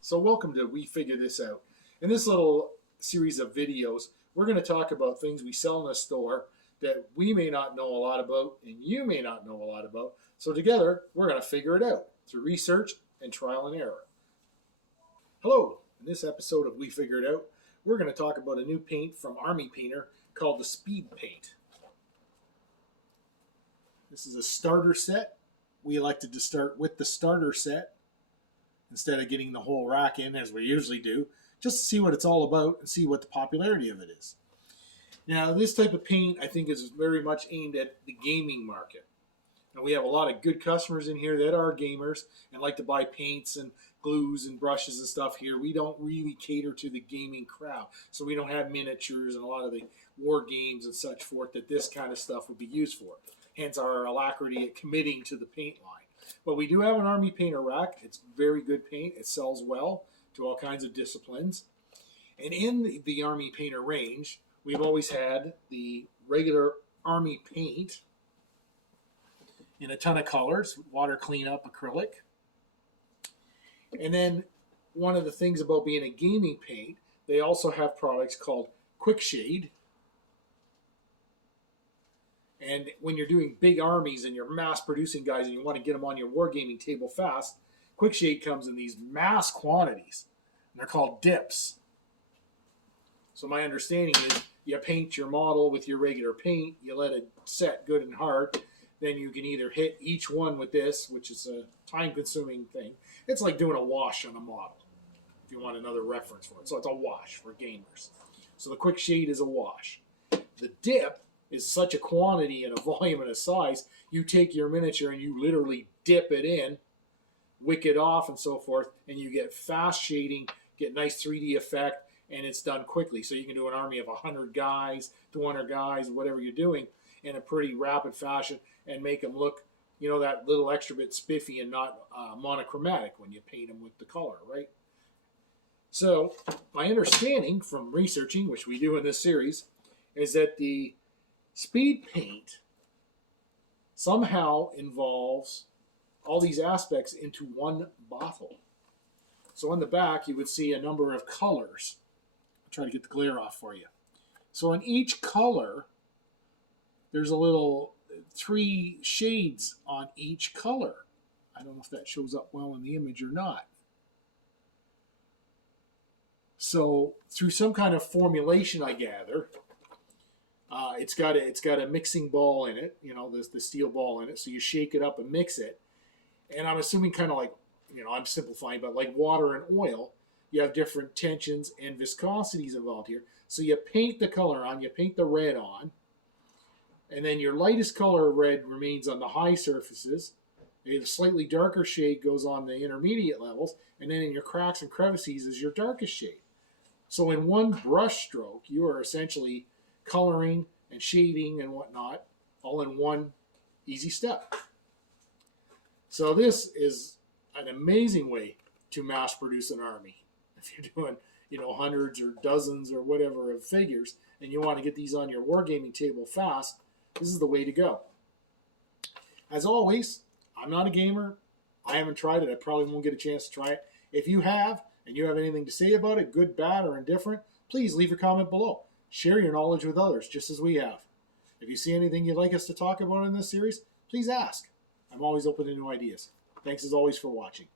So welcome to We Figure This Out. In this little series of videos, we're going to talk about things we sell in a store that we may not know a lot about and you may not know a lot about. So together, we're going to figure it out through research and trial and error. Hello, in this episode of We Figure It Out, we're going to talk about a new paint from Army Painter called the Speedpainter. This is a starter set. We elected to start with the starter set instead of getting the whole rack in as we usually do, just to see what it's all about and see what the popularity of it is. Now, this type of paint, I think, is very much aimed at the gaming market. Now, we have a lot of good customers in here that are gamers and like to buy paints and glues and brushes and stuff here. We don't really cater to the gaming crowd, so we don't have miniatures and a lot of the war games and such forth that this kind of stuff would be used for. Hence our alacrity at committing to the paint line. But we do have an Army Painter rack. It's very good paint. It sells well to all kinds of disciplines. And in the Army Painter range, we've always had the regular Army paint in a ton of colors, water cleanup, acrylic. And then one of the things about being a gaming paint, they also have products called Quick Shade. And when you're doing big armies and you're mass producing guys and you want to get them on your wargaming table fast, Quick Shade comes in these mass quantities. And they're called dips. So my understanding is you paint your model with your regular paint, you let it set good and hard, then you can either hit each one with this, which is a time-consuming thing. It's like doing a wash on a model, if you want another reference for it. So it's a wash for gamers. So the Quick Shade is a wash. The dip is such a quantity and a volume and a size, you take your miniature and you literally dip it in, wick it off and so forth, and you get fast shading, get nice 3D effect, and it's done quickly. So you can do an army of 100 guys, 200 guys, whatever you're doing, in a pretty rapid fashion and make them look, you know, that little extra bit spiffy and not monochromatic when you paint them with the color, right? So my understanding from researching, which we do in this series, is that the speed paint somehow involves all these aspects into one bottle. So on the back, you would see a number of colors. I'll try to get the glare off for you. So in each color, there's a little 3 shades on each color. I don't know if that shows up well in the image or not. So through some kind of formulation, I gather, it's got a mixing ball in it, you know, the steel ball in it. So you shake it up and mix it. And I'm assuming kind of like, you know, I'm simplifying, but like water and oil, you have different tensions and viscosities involved here. So you paint the color on, you paint the red on, and then your lightest color of red remains on the high surfaces. A slightly darker shade goes on the intermediate levels, and then in your cracks and crevices is your darkest shade. So in one brush stroke, you are essentially coloring and shading and whatnot all in one easy step. So this is an amazing way to mass produce an army. If you're doing, you know, hundreds or dozens or whatever of figures and you want to get these on your wargaming table fast, this is the way to go. As always, I'm not a gamer. I haven't tried it. I probably won't get a chance to try it. If you have and you have anything to say about it, good, bad, or indifferent, please leave your comment below. Share your knowledge with others, just as we have. If you see anything you'd like us to talk about in this series, please ask. I'm always open to new ideas. Thanks as always for watching.